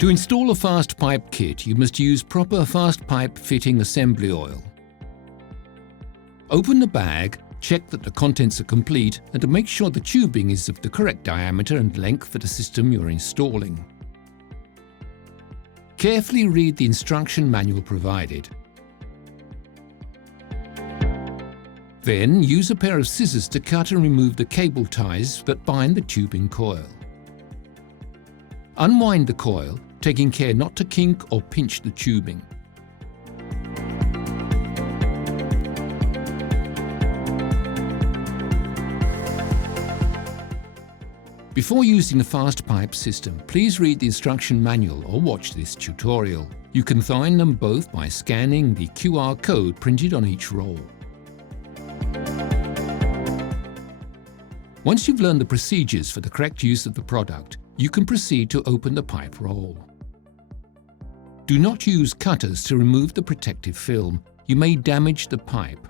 To install a FastPipe kit, you must use proper FastPipe fitting assembly oil. Open the bag, check that the contents are complete, and to make sure the tubing is of the correct diameter and length for the system you're installing. Carefully read the instruction manual provided. Then use a pair of scissors to cut and remove the cable ties that bind the tubing coil. Unwind the coil, taking care not to kink or pinch the tubing. Before using the FastPipe system, please read the instruction manual or watch this tutorial. You can find them both by scanning the QR code printed on each roll. Once you've learned the procedures for the correct use of the product, you can proceed to open the pipe roll. Do not use cutters to remove the protective film. You may damage the pipe.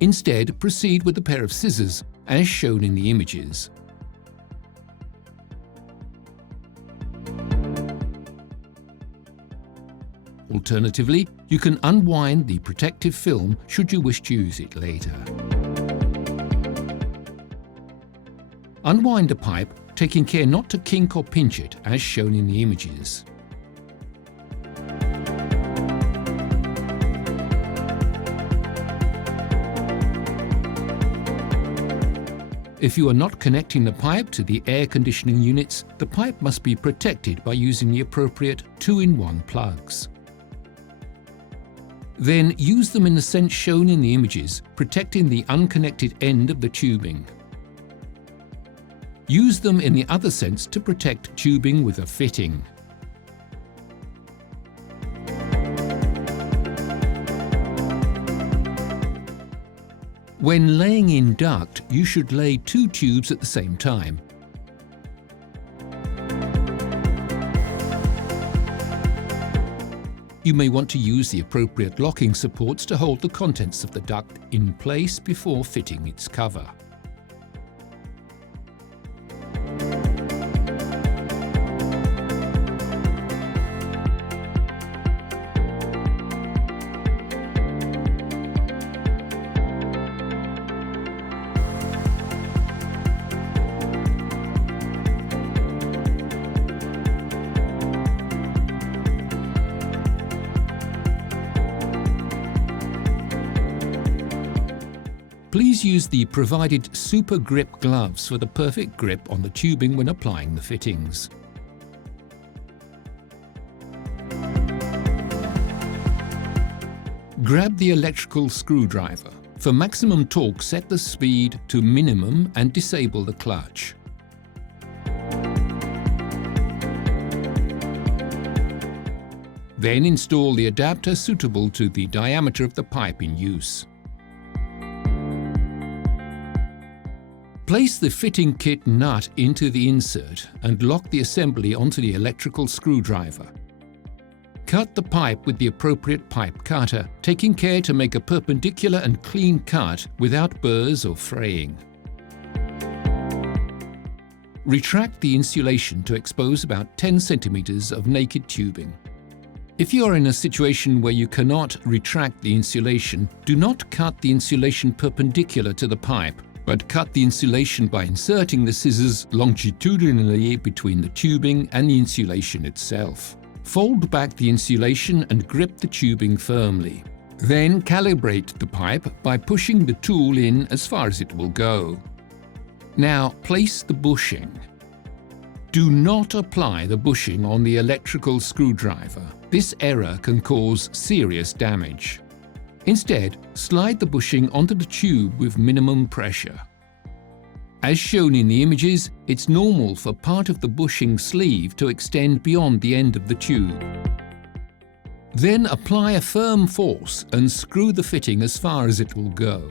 Instead, proceed with a pair of scissors, as shown in the images. Alternatively, you can unwind the protective film should you wish to use it later. Unwind the pipe, taking care not to kink or pinch it, as shown in the images. If you are not connecting the pipe to the air conditioning units, the pipe must be protected by using the appropriate 2-in-1 plugs. Then use them in the sense shown in the images, protecting the unconnected end of the tubing. Use them in the other sense to protect tubing with a fitting. When laying in duct, you should lay 2 tubes at the same time. You may want to use the appropriate locking supports to hold the contents of the duct in place before fitting its cover. Please use the provided super grip gloves for the perfect grip on the tubing when applying the fittings. Grab the electrical screwdriver. For maximum torque, set the speed to minimum and disable the clutch. Then install the adapter suitable to the diameter of the pipe in use. Place the fitting kit nut into the insert and lock the assembly onto the electrical screwdriver. Cut the pipe with the appropriate pipe cutter, taking care to make a perpendicular and clean cut without burrs or fraying. Retract the insulation to expose about 10 centimeters of naked tubing. If you are in a situation where you cannot retract the insulation, do not cut the insulation perpendicular to the pipe, but cut the insulation by inserting the scissors longitudinally between the tubing and the insulation itself. Fold back the insulation and grip the tubing firmly. Then calibrate the pipe by pushing the tool in as far as it will go. Now place the bushing. Do not apply the bushing on the electrical screwdriver. This error can cause serious damage. Instead, slide the bushing onto the tube with minimum pressure. As shown in the images, it's normal for part of the bushing sleeve to extend beyond the end of the tube. Then apply a firm force and screw the fitting as far as it will go.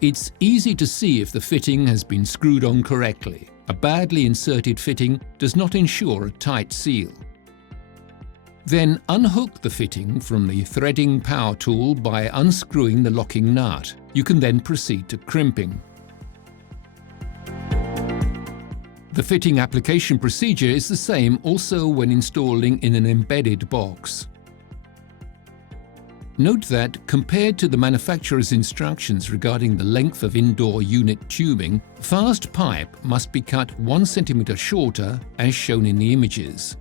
It's easy to see if the fitting has been screwed on correctly. A badly inserted fitting does not ensure a tight seal. Then unhook the fitting from the threading power tool by unscrewing the locking nut. You can then proceed to crimping. The fitting application procedure is the same also when installing in an embedded box. Note that, compared to the manufacturer's instructions regarding the length of indoor unit tubing, FastPipe must be cut 1 cm shorter as shown in the images.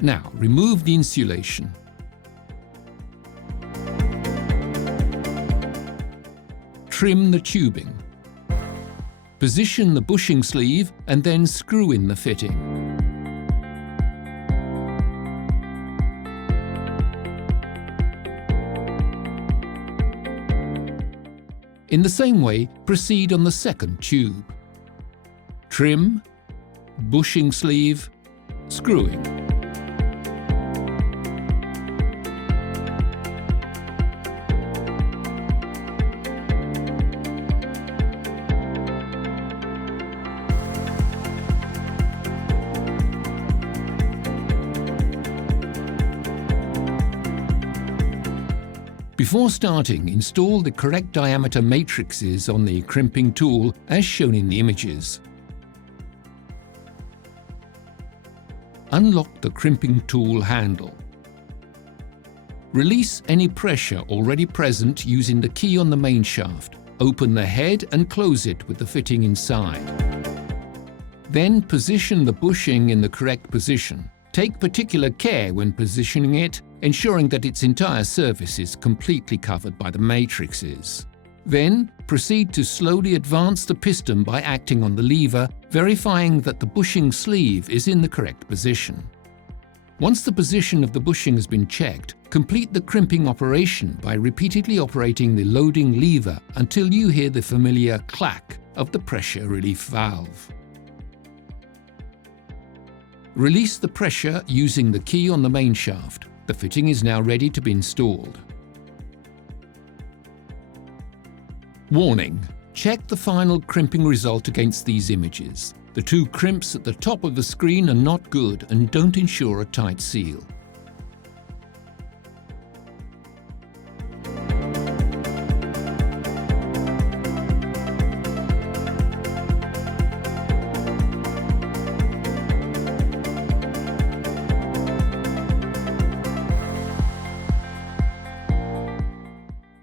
Now, remove the insulation. Trim the tubing. Position the bushing sleeve and then screw in the fitting. In the same way, proceed on the second tube. Trim, bushing sleeve, screwing. Before starting, install the correct diameter matrices on the crimping tool as shown in the images. Unlock the crimping tool handle. Release any pressure already present using the key on the main shaft. Open the head and close it with the fitting inside. Then position the bushing in the correct position. Take particular care when positioning it, ensuring that its entire surface is completely covered by the matrices. Then, proceed to slowly advance the piston by acting on the lever, verifying that the bushing sleeve is in the correct position. Once the position of the bushing has been checked, complete the crimping operation by repeatedly operating the loading lever until you hear the familiar clack of the pressure relief valve. Release the pressure using the key on the main shaft. The fitting is now ready to be installed. Warning: check the final crimping result against these images. The 2 crimps at the top of the screen are not good and don't ensure a tight seal.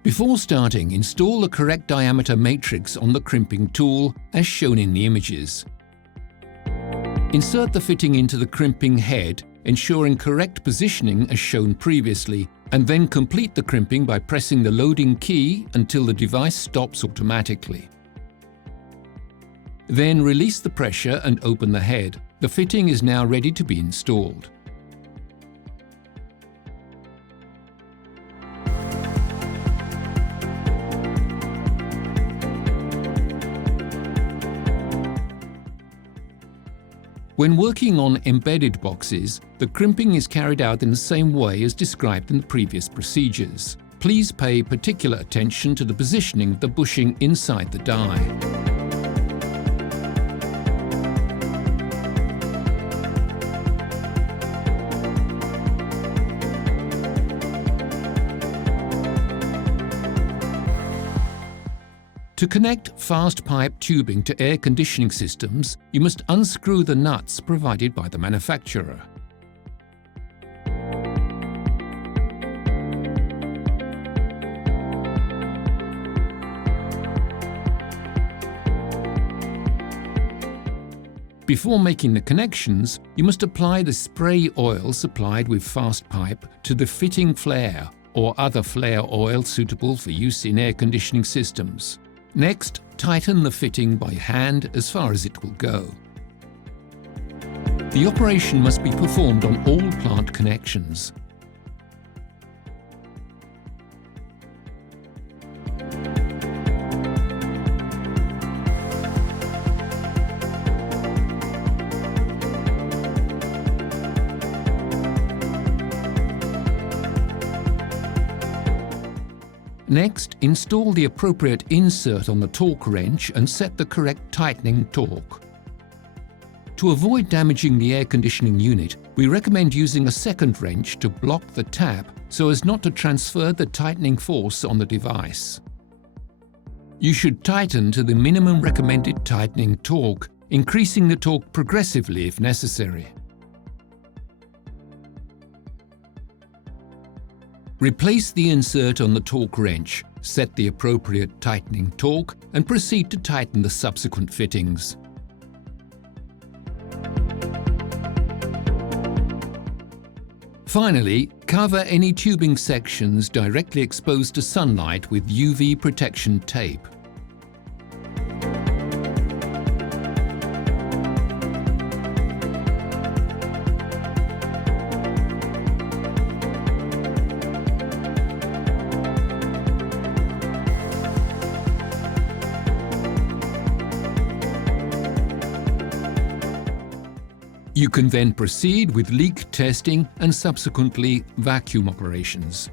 Before starting, install the correct diameter matrix on the crimping tool as shown in the images. Insert the fitting into the crimping head, ensuring correct positioning as shown previously, and then complete the crimping by pressing the loading key until the device stops automatically. Then release the pressure and open the head. The fitting is now ready to be installed. When working on embedded boxes, the crimping is carried out in the same way as described in the previous procedures. Please pay particular attention to the positioning of the bushing inside the die. To connect FastPipe tubing to air conditioning systems, you must unscrew the nuts provided by the manufacturer. Before making the connections, you must apply the spray oil supplied with FastPipe to the fitting flare or other flare oil suitable for use in air conditioning systems. Next, tighten the fitting by hand as far as it will go. The operation must be performed on all plant connections. Next, install the appropriate insert on the torque wrench and set the correct tightening torque. To avoid damaging the air conditioning unit, we recommend using a second wrench to block the tap so as not to transfer the tightening force on the device. You should tighten to the minimum recommended tightening torque, increasing the torque progressively if necessary. Replace the insert on the torque wrench, set the appropriate tightening torque, and proceed to tighten the subsequent fittings. Finally, cover any tubing sections directly exposed to sunlight with UV protection tape. You can then proceed with leak testing and subsequently vacuum operations.